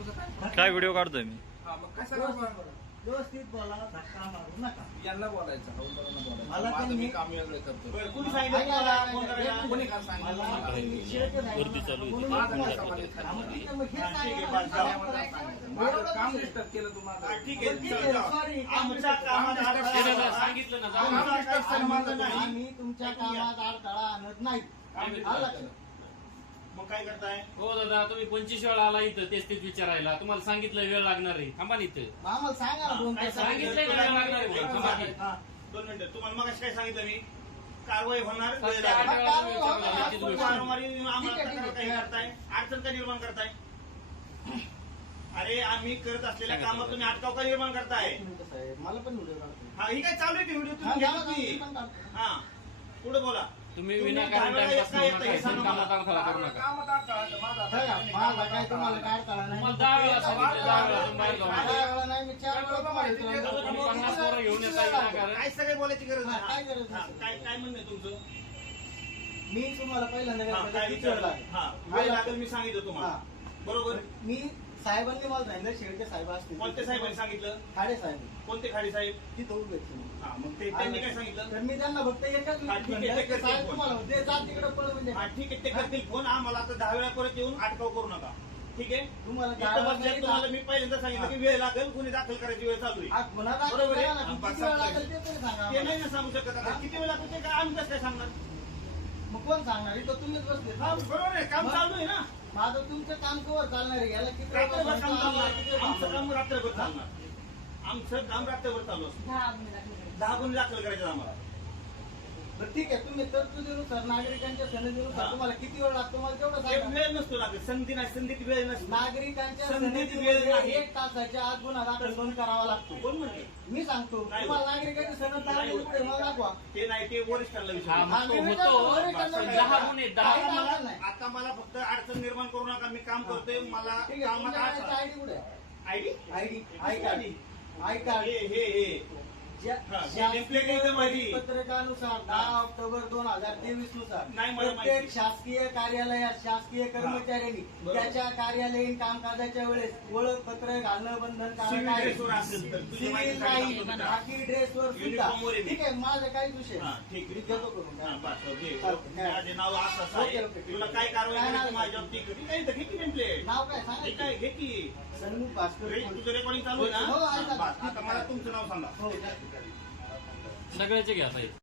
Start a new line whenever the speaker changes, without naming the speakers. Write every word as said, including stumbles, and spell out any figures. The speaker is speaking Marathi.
तुझं काय
काय व्हिडिओ काढतोय मी?
हा मग कसं
व्यवस्थित बोला, धक्का मारू नका.
यांना बोलायचं हौलदारांना बोलायचं
मला
माझं
त्यांनी-
मी काम वेगळं करतो.
बरं, कोणी सांगितलं तुम्हाला फोन करायला?
कोणी काय सांगितलं
मला
मला?
शेळके साहेब
गर्दी चालू होती.
म्हणून
माझं
तुम्हाला
काय
सांगितलं.
समाधान
हा, मग ठीक आहे, मग हे
हा, ठीक आहे,
सांगा.
बस जाऊ. माझं काम डिस्टर्ब केलं तुम्हाला.
हा, ठीक आहे,
चल,
ठीक आहे,
जाऊ.
sorry.
आमच्या कामात अडथळा
सांगितलं ना,
काम डिस्टर्ब केलं माझं नाही.
आम्ही तुमच्या कामात अडथळा आणत नाही.
काम
आलं
डिस्टर्ब
लक्षात?
केलं.
मग काय करताय?
हो दादा, तुम्ही पंचवीस वेळा आला इथं तेच तेच विचारायला. तुम्हाला सांगितलं वेळ लागणार आहे, थांबा ना इथं.
मग आम्हाला सांगा ना दोन
काय
तास.
सांगितलंय ना वेळ लागणार आहे म्हणून, थांबा की.
हा.
दोन मिनिटं तुम्हाला मग काय सांगितलं मी कारवाई होणार
सात
वेळ
ते आठ
लागेल.
वेळा तुम्ही विचारलं,
हा,
नक्कीच गोष्ट.
वारंवारी आम्हाला
ठीक आहे, ठीक आहे.
तक्रार काय करताय अडचण का निर्माण करताय? अरे आम्ही करत असलेल्या कामात तुम्ही अटकाव का निर्माण करताय?
एक मिनिटं साहेब, मला पण व्हिडिओ काढतो.
हा ही काय चालू आहे की व्हिडिओ
हा,
तुम्ही
घ्या ना,
घेतली?
मी पण काढतो.
हा पुढे बोला.
तुम्ही
तुम्ही
विनाकारण
दहा वेळा
टाइमपास
एका
करू
येता, हे
नका,
सांगा
कामात
मला.
अडथळा करू नका.
कामात अडथळा माझा
बघा, माझा काय तुम्हाला काय अडथळा नाही.
तुम्हाला दहा वेळा सांगितलं, दहा वेळा तुम्ही बाहेर जाऊ नका.
दहा वेळा नाही, मी चार वेळा तुम्हाला विचारलं.
तुम्ही पन्नास पोरं घेऊन येता
किती वेळा
विनाकारण.
काय सगळे बोलायची गरज
हा, काय गरज
नाही. हा,
नाही.
काय काय म्हणणं आहे तुमचं?
मी तुम्हाला पहिल्यांदा
हा,
काय
काय
किती वेळ
विचारलं?
लागेल?
हा वेळ लागेल मी सांगितलं तुम्हाला
हा.
बरोबर.
मी साहेबांनी मला सांगितलं शेळके साहेब असतील.
कोणत्या साहेबांनी सांगितलं?
खाडे साहेब
कोणते खाडी साहेब?
तिथं उभे आहेत तुम्ही.
हा मग ते त्यांनी काय सांगितलं?
तर मी त्यांना फक्त एकच
हा, ठीक आहे, ते
म्हणलं की
करतील
साहेब
फोन.
तुम्हाला म्हणते, जा तिकडे पळ म्हणजे
हा ठीक आहे ते करतील फोन. आम्हाला आता दहा वेळा परत येऊन अटकाव करू नका. ठीक आहे
तुम्हाला दहा
इथं
वेळा
बसल्यावर
नाही
तुम्हाला
जा-
मी पहिल्यांदा सांगितलं की वेळ लागेल गुन्हे दाखल करायची वेळ चालू आहे.
आज गुन्हा दाखल
बरोबर आहे.
करा ना.
हा,
किती
पाच
वेळ
सात
लागेल ते तरी सांगा
ते
आम्हाला.
नाही ना सांगू शकत आता किती वेळ लागतो ते काय आम्ही कसं काय सांगणार?
मग कोण सांगणार? इथं तुम्हीच बसले.
हा बरोबर आहे काम
मग?
चालू आहे ना.
माझं तुमचं काम कवर चालणार आहे. याला किती वेळ
रात्रभर
बसणार?
काम चालणार
किती वेळ
आमचं
थांबणार?
काम रात्रभर चालणार. आमचं काम रात्रभर चालू असतं. दहा गुन्हे दाखल करायचे आम्हाला.
बरं, ठीक आहे. तुम्ही तरतुदीनुसार नागरिकांच्या सनदीनुसार
हा.
तुम्हाला किती वेळ लागतो मला तेवढं
एक
सांगा.
वेळ नसतो लागत. संधी नाही संधीत वेळ नसतो.
नागरिकांच्या
संधीत
सनदीमध्ये
वेळ नाही.
एक तासाच्या आत गुन्हा दाखल नोंद करावा लागतो.
कोण म्हणते?
मी सांगतो
नाही.
तुम्हाला नागरिकांची सनद
नाही.
दाखल पुढे मला दाखवा.
ते नाही ते वरिष्ठांना
हा,
विचार.
मग तो
मी
होतो.
विचारतो, वरिष्ठांना
पण
विचारा.
दहा गुन्हे, दहा
काही
आता
अडचण नाही.
मला आता मला फक्त अडचण निर्माण करू नका. मी काम करतोय मला
ठीक आहे.
कामात
तुमच्या आयडी कुठे
ID
ID I card I card
हे हे हे
ज्या-
हा,
शासकीय
template आहे इथं माझी.
पत्रकानुसार दहा ऑक्टोबर दोन हजार तेवीस नुसार
नाही मला
प्रत्येक
माहिती.
शासकीय कार्यालयात शासकीय कर्मचाऱ्यांनी
बरोबर.
त्याच्या कार्यालयीन कामकाजाच्या वेळेस ओळखपत्र घालणं बंधनकारक
सिव्हिल
आहे.
ड्रेसवर असेल तर तुझी
सिव्हिल
माहिती
नाही,
सांगितलं होतं का?
बाकी ड्रेसवर सुद्धा
युनिफॉर्मवर आहे मी.
ठीक आहे. माझा काही विषय
हा,
नाही.
ठीक
मी
आहे.
घेतो करून
हा,
काय.
बस, ओके.
चालतंय.
माझे नाव असं असं
ओके,
आहे.
ओके.
तुला काय कारवाई
काय
करायची
नाव?
माझ्या ठीक आहे. ठीक आहे, इथं घे की template.
नाव काय
हे
सांगा.
काय घे की
सन्मुख भास्कर
रे- तुझं रेकॉर्डिंग चालू आहे
हो, आहे
ना
ना.
बस, आता मला तुमचं नाव सांगा.
हो.
सगळ्याचे घ्या साहेब.